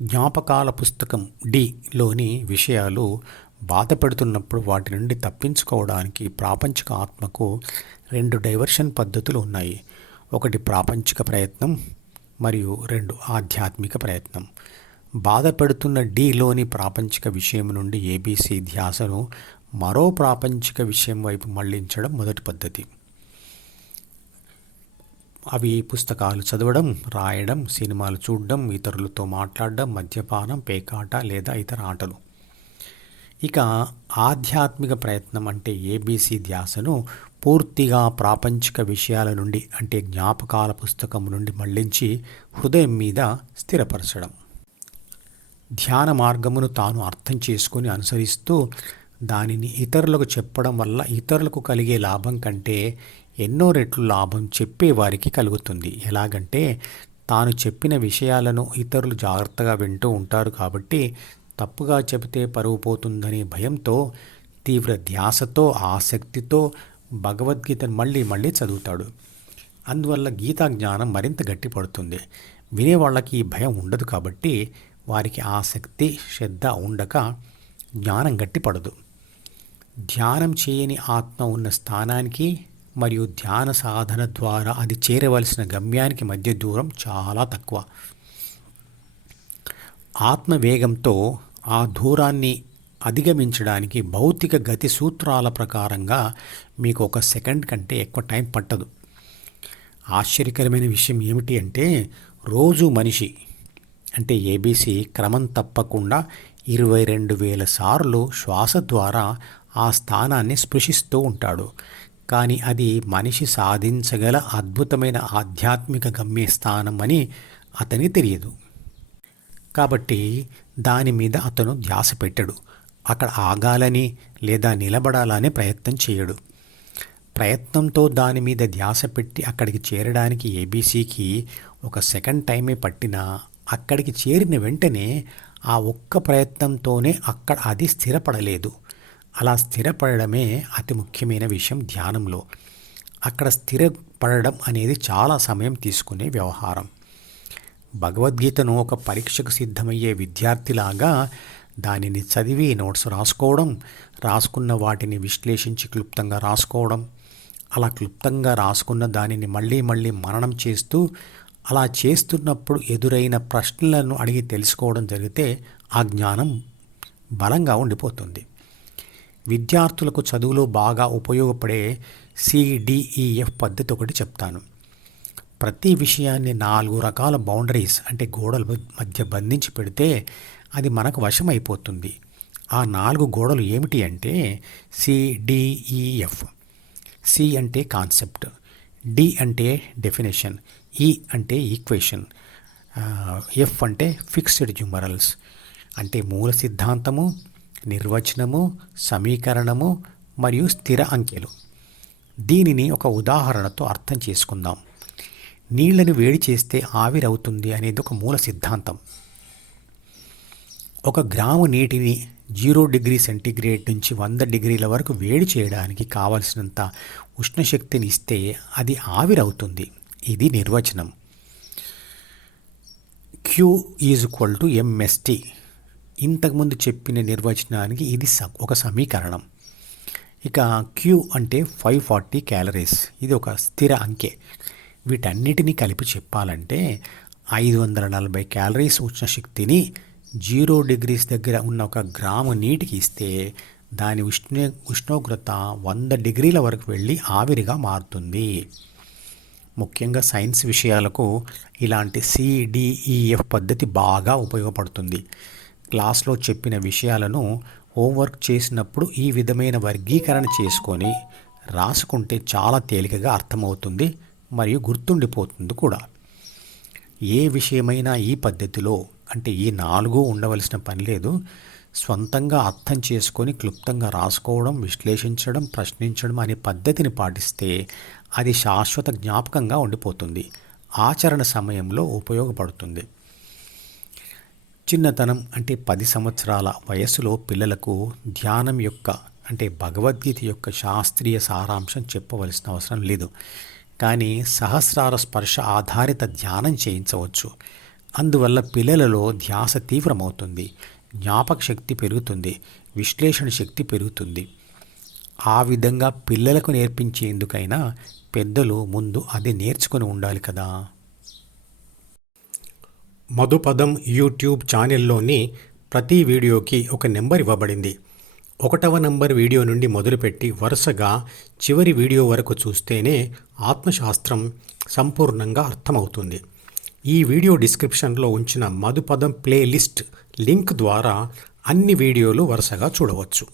జ్ఞాపకాల పుస్తకం డిలోని విషయాలు బాధపెడుతున్నప్పుడు వాటి నుండి తప్పించుకోవడానికి ప్రాపంచిక ఆత్మకు 2 డైవర్షన్ పద్ధతులు ఉన్నాయి. ఒకటి ప్రాపంచిక ప్రయత్నం మరియు 2 ఆధ్యాత్మిక ప్రయత్నం. బాధపెడుతున్న డిలోని ప్రాపంచిక విషయం నుండి ఏబీసీ ధ్యాసను మరో ప్రాపంచిక విషయం వైపు మళ్లించడం మొదటి పద్ధతి. అవి పుస్తకాలు చదవడం, రాయడం, సినిమాలు చూడడం, ఇతరులతో మాట్లాడడం, మద్యపానం, పేకాట లేదా ఇతర ఆటలు. ఇక ఆధ్యాత్మిక ప్రయత్నం అంటే ఏబీసీ ధ్యాసను పూర్తిగా ప్రాపంచిక విషయాల నుండి అంటే జ్ఞాపకాల పుస్తకం నుండి మళ్లించి హృదయం మీద స్థిరపరచడం. ధ్యాన మార్గమును తాను అర్థం చేసుకొని అనుసరిస్తూ దానిని ఇతరులకు చెప్పడం వల్ల ఇతరులకు కలిగే లాభం కంటే ఎన్నో రెట్లు లాభం చెప్పేవారికి కలుగుతుంది. ఎలాగంటే తాను చెప్పిన విషయాలను ఇతరులు జాగ్రత్తగా వింటూ ఉంటారు కాబట్టి తప్పుగా చెబితే పరువు పోతుందనే భయంతో తీవ్ర ధ్యాసతో ఆసక్తితో భగవద్గీతను మళ్ళీ మళ్ళీ చదువుతాడు. అందువల్ల గీతా జ్ఞానం మరింత గట్టిపడుతుంది. వినేవాళ్ళకి ఈ భయం ఉండదు కాబట్టి వారికి ఆసక్తి శ్రద్ధ ఉండక జ్ఞానం గట్టిపడదు. ధ్యానం చేయని ఆత్మ ఉన్న స్థానానికి మరియు ధ్యాన సాధన ద్వారా అది చేరవలసిన గమ్యానికి మధ్య దూరం చాలా తక్కువ. ఆత్మ వేగంతో ఆ దూరాన్ని అధిగమించడానికి భౌతిక గతి సూత్రాల ప్రకారంగా మీకు 1 సెకండ్ కంటే ఎక్కువ టైం పట్టదు. ఆశ్చర్యకరమైన విషయం ఏమిటి అంటే రోజు మనిషి అంటే ఏబీసీ క్రమం తప్పకుండా 22,000 సార్లు శ్వాస ద్వారా ఆ స్థానాన్ని స్పృశిస్తూ ఉంటాడు. కానీ అది మనిషి సాధించగల అద్భుతమైన ఆధ్యాత్మిక గమ్యస్థానం అని అతనికి తెలియదు. కాబట్టి దాని మీద అతను ధ్యాస పెట్టడు. అక్కడ ఆగాలని లేదా నిలబడాలని ప్రయత్నం చేయడు. ప్రయత్నంతో దాని మీద ధ్యాస పెట్టి అక్కడికి చేరడానికి ఏబీసీకి 1 సెకండ్ టైమే పట్టినా అక్కడికి చేరిన వెంటనే ఆ ఒక్క ప్రయత్నంతోనే అక్కడ అది స్థిరపడలేదు. అలా స్థిరపడమే అతి ముఖ్యమైన విషయం ధ్యానంలో. అక్కడ స్థిరపడడం అనేది చాలా సమయం తీసుకునే వ్యవహారం. భగవద్గీతను ఒక పరీక్షకు సిద్ధమయ్యే విద్యార్థిలాగా దానిని చదివి నోట్స్ రాసుకోవడం, రాసుకున్న వాటిని విశ్లేషించి క్లుప్తంగా రాసుకోవడం, అలా క్లుప్తంగా రాసుకున్న దానిని మళ్ళీ మళ్ళీ మననం చేస్తూ అలా చేస్తున్నప్పుడు ఎదురైన ప్రశ్నలను అడిగి తెలుసుకోవడం జరిగితే ఆ జ్ఞానం బలంగా ఉండిపోతుంది. విద్యార్థులకు చదువులో బాగా ఉపయోగపడే CDEF పద్ధతి ఒకటి చెప్తాను. ప్రతి విషయాన్ని 4 రకాల బౌండరీస్ అంటే గోడల మధ్య బంధించి పెడితే అది మనకు వశమైపోతుంది. ఆ 4 గోడలు ఏమిటి అంటే CDEF. C అంటే కాన్సెప్ట్, D అంటే డెఫినేషన్, E అంటే ఈక్వేషన్, F అంటే ఫిక్స్డ్ న్యూమరల్స్ అంటే మూల సిద్ధాంతము, నిర్వచనము, సమీకరణము మరియు స్థిర అంకెలు. దీనిని ఒక ఉదాహరణతో అర్థం చేసుకుందాం. నీళ్లను వేడి చేస్తే ఆవిరవుతుంది అనేది ఒక మూల సిద్ధాంతం. 1 గ్రాము నీటిని 0 డిగ్రీ సెంటీగ్రేడ్ నుంచి 100 డిగ్రీల వరకు వేడి చేయడానికి కావలసినంత ఉష్ణశక్తిని ఇస్తే అది ఆవిరవుతుంది. ఇది నిర్వచనం. Q = MST. ఇంతకుముందు చెప్పిన నిర్వచనానికి ఇది ఒక సమీకరణం. ఇక Q అంటే 540 క్యాలరీస్. ఇది ఒక స్థిర అంకె. వీటన్నిటినీ కలిపి చెప్పాలంటే 540 క్యాలరీస్ ఉష్ణశక్తిని 0 డిగ్రీస్ దగ్గర ఉన్న 1 గ్రాము నీటికి ఇస్తే దాని ఉష్ణోగ్రత 100 డిగ్రీల వరకు వెళ్ళి ఆవిరిగా మారుతుంది. ముఖ్యంగా సైన్స్ విషయాలకు ఇలాంటి CDEF పద్ధతి బాగా ఉపయోగపడుతుంది. క్లాస్లో చెప్పిన విషయాలను హోంవర్క్ చేసినప్పుడు ఈ విధమైన వర్గీకరణ చేసుకొని రాసుకుంటే చాలా తేలికగా అర్థమవుతుంది మరియు గుర్తుండిపోతుంది కూడా. ఏ విషయమైనా ఈ పద్ధతిలో అంటే ఈ 4 ఉండవలసిన పని లేదు. స్వంతంగా అర్థం చేసుకొని క్లుప్తంగా రాసుకోవడం, విశ్లేషించడం, ప్రశ్నించడం అనే పద్ధతిని పాటిస్తే అది శాశ్వత జ్ఞాపకంగా ఉండిపోతుంది. ఆచరణ సమయంలో ఉపయోగపడుతుంది. చిన్నతనం అంటే 10 సంవత్సరాల వయస్సులో పిల్లలకు ధ్యానం యొక్క అంటే భగవద్గీత యొక్క శాస్త్రీయ సారాంశం చెప్పవలసిన అవసరం లేదు. కానీ సహస్రార స్పర్శ ఆధారిత ధ్యానం చేయించవచ్చు. అందువల్ల పిల్లలలో ధ్యాస తీవ్రమవుతుంది, జ్ఞాపక శక్తి పెరుగుతుంది, విశ్లేషణ శక్తి పెరుగుతుంది. ఆ విధంగా పిల్లలకు నేర్పించేందుకైనా పెద్దలు ముందు అది నేర్చుకొని ఉండాలి కదా. మధుపదం యూట్యూబ్ ఛానల్లోని ప్రతి వీడియోకి ఒక నెంబర్ ఇవ్వబడింది. 1వ నంబర్ వీడియో నుండి మొదలుపెట్టి వరుసగా చివరి వీడియో వరకు చూస్తేనే ఆత్మశాస్త్రం సంపూర్ణంగా అర్థమవుతుంది. ఈ వీడియో డిస్క్రిప్షన్లో ఉంచిన మధుపదం ప్లేలిస్ట్ లింక్ ద్వారా అన్ని వీడియోలు వరుసగా చూడవచ్చు.